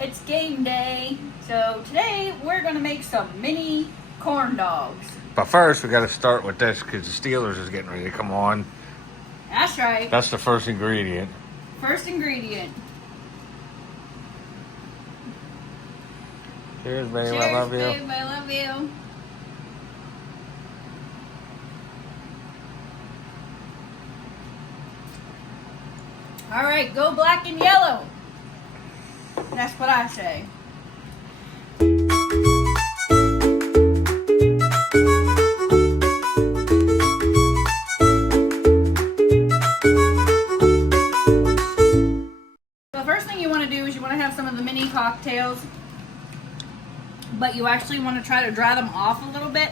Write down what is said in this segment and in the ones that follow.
It's game day. So today we're gonna make some mini corn dogs. But first, we got to start with this because the Steelers is getting ready to come on. That's right. That's the first ingredient. First ingredient. Cheers, babe. Cheers, I love you. babe. I love you. All right, go black and yellow. That's what I say. The first thing you want to do is you want to have some of the mini cocktails, but you actually want to try to dry them off a little bit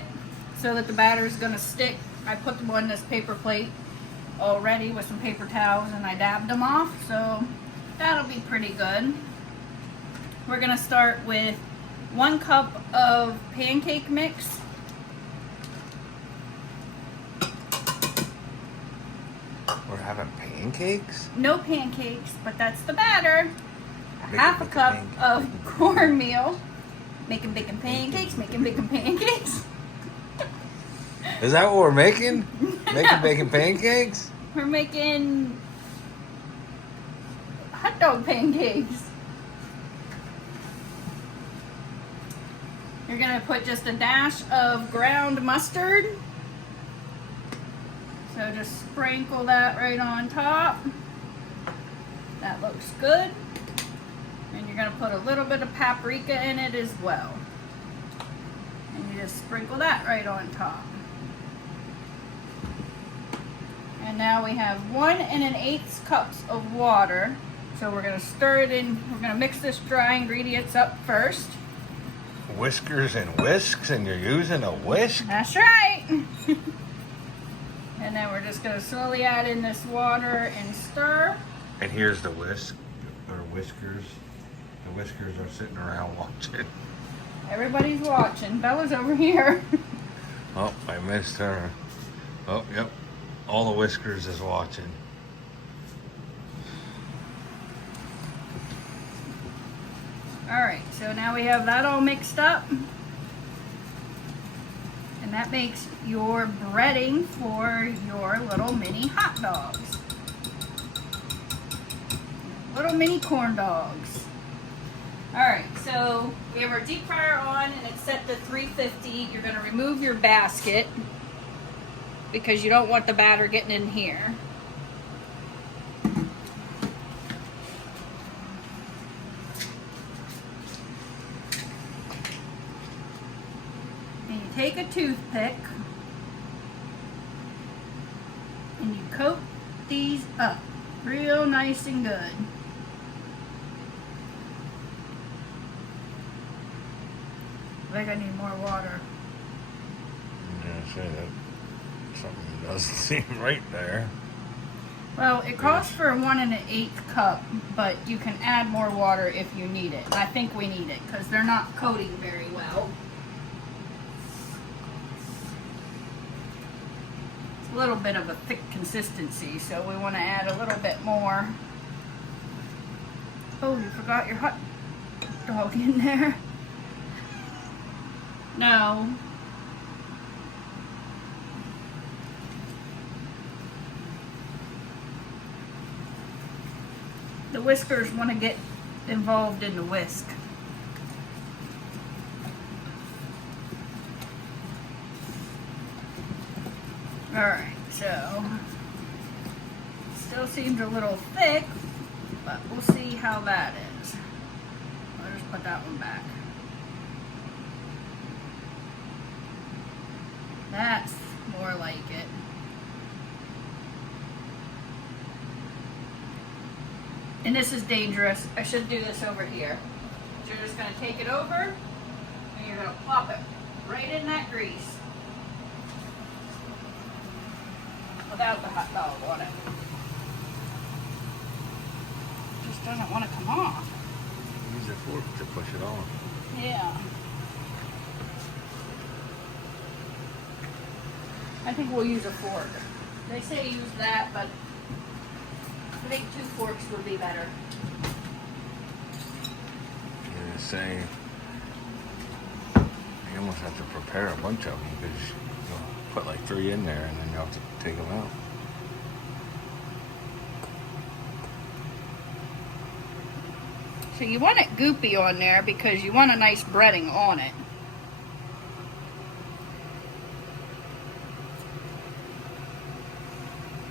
so that the batter is going to stick. I put them on this paper plate already with some paper towels and I dabbed them off, so that'll be pretty good. We're going to start with 1 cup of pancake mix. We're having pancakes? No pancakes, but that's the batter. Making Half a bacon cup pancakes. of cornmeal. Making bacon pancakes, making bacon pancakes. Is that what we're making? Making No. bacon pancakes? We're making hot dog pancakes. You're gonna put just a dash of ground mustard. So just sprinkle that right on top. That looks good. And you're gonna put a little bit of paprika in it as well. And you just sprinkle that right on top. And now we have 1 1/8 cups of water. So we're gonna stir it in. We're gonna mix this dry ingredients up first. Whiskers and whisks, and you're using a whisk? That's right. And then we're just gonna slowly add in this water and stir. And here's the whisk, or whiskers. The whiskers are sitting around watching. Everybody's watching. Bella's over here. Oh, I missed her. Oh, yep. All the whiskers is watching. All right, so now we have that all mixed up. And that makes your breading for your little mini hot dogs. Little mini corn dogs. All right, so we have our deep fryer on and it's set to 350. You're gonna remove your basket because you don't want the batter getting in here. And you take a toothpick and you coat these up real nice and good. I think I need more water. Yeah, say that. Something doesn't seem right there. Well, it calls for 1 1/8 cup, but you can add more water if you need it. I think we need it because they're not coating very well. It's a little bit of a thick consistency, so we want to add a little bit more. Oh, you forgot your hot dog in there. No. The whiskers want to get involved in the whisk. Alright, so still seems a little thick, but we'll see how that is. I'll just put that one back. That's more like it. And this is dangerous. I should do this over here. So you're just going to take it over and you're going to plop it right in that grease without the hot dog on it. Just doesn't want to come off. Use a fork to push it on. Yeah. I think we'll use a fork. They say use that, but I think 2 forks would be better. say you almost have to prepare a bunch of them because you'll put like 3 in there and then you'll have to take them out. So you want it goopy on there because you want a nice breading on it.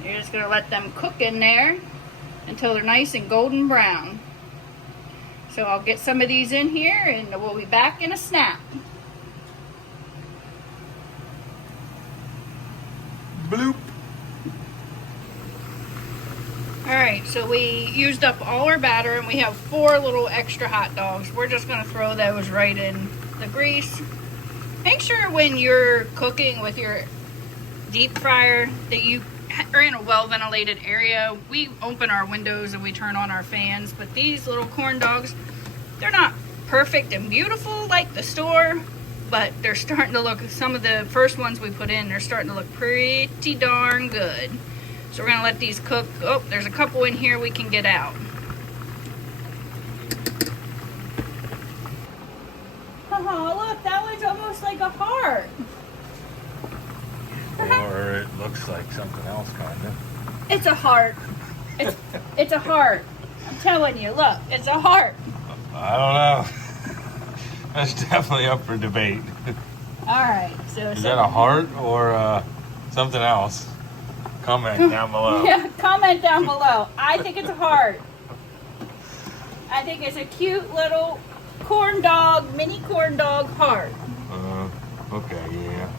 You're just going to let them cook in there until they're nice and golden brown. So I'll get some of these in here and we'll be back in a snap. Bloop. Alright, so we used up all our batter and we have 4 little extra hot dogs. We're just going to throw those right in the grease. Make sure when you're cooking with your deep fryer that you are in a well ventilated area. We open our windows and we turn on our fans, but these little corn dogs, they're not perfect and beautiful like the store, but they're starting to look, some of the first ones we put in, they're starting to look pretty darn good. So we're going to let these cook. Oh, there's a couple in here we can get out. Oh, look, that one's almost like a heart. Or it looks like something else, kind of. It's a heart. It's a heart. I'm telling you, look, it's a heart. I don't know. That's definitely up for debate. All right. So is that a heart or something else? Comment down below. Yeah, comment down below. I think it's a heart. I think it's a cute little corn dog, mini corn dog heart. Okay, yeah.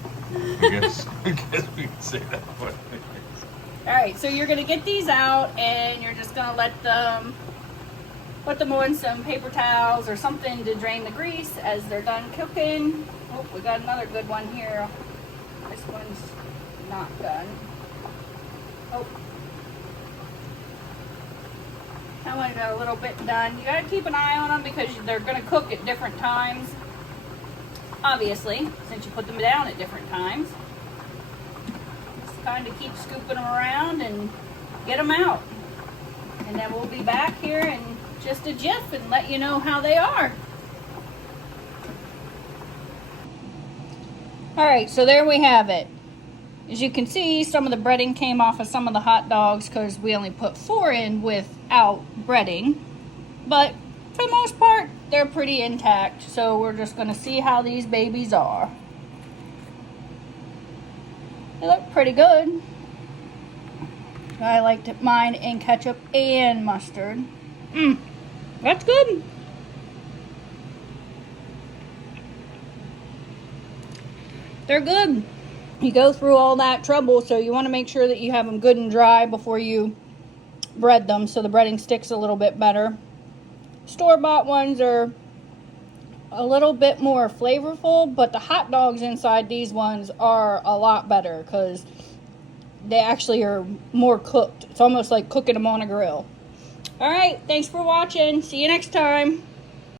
I guess we can say that. All right, so you're gonna get these out, and you're just gonna put them on some paper towels or something to drain the grease as they're done cooking. Oh, we got another good one here. This one's not done. Oh, that one got a little bit done. You gotta keep an eye on them because they're gonna cook at different times. Obviously, since you put them down at different times. Just kind of keep scooping them around and get them out. And then we'll be back here in just a jiff and let you know how they are. Alright, so there we have it. As you can see, some of the breading came off of some of the hot dogs because we only put 4 in without breading. But for the most part, they're pretty intact. So we're just going to see how these babies are. They look pretty good. I liked mine in ketchup and mustard. That's good. They're good. You go through all that trouble, so you want to make sure that you have them good and dry before you bread them so the breading sticks a little bit better. Store-bought ones are a little bit more flavorful, but the hot dogs inside these ones are a lot better because they actually are more cooked. It's almost like cooking them on a grill. Alright, thanks for watching. See you next time.